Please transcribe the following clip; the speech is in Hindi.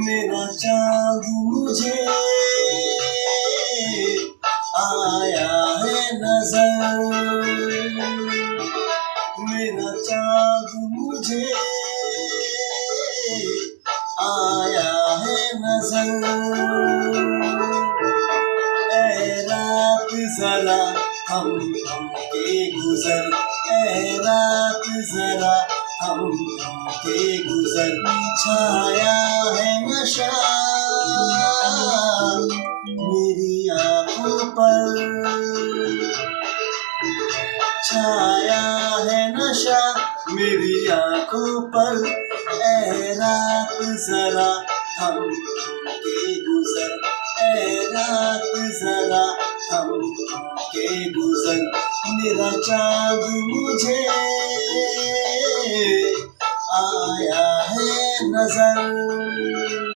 मेरा चाँद मुझे आया है नजर, मेरा चाँद मुझे आया है नजर। ऐ रात जरा हम के गुजर, ऐ रात जरा हम के गुजर। छाया है नशा मेरी आँखों पर, छाया है नशा मेरी आँखों पर। ऐ रात जरा हम के गुजर, ऐ रात जरा हम के गुजर। मेरा चाँद मुझे आया है नजर।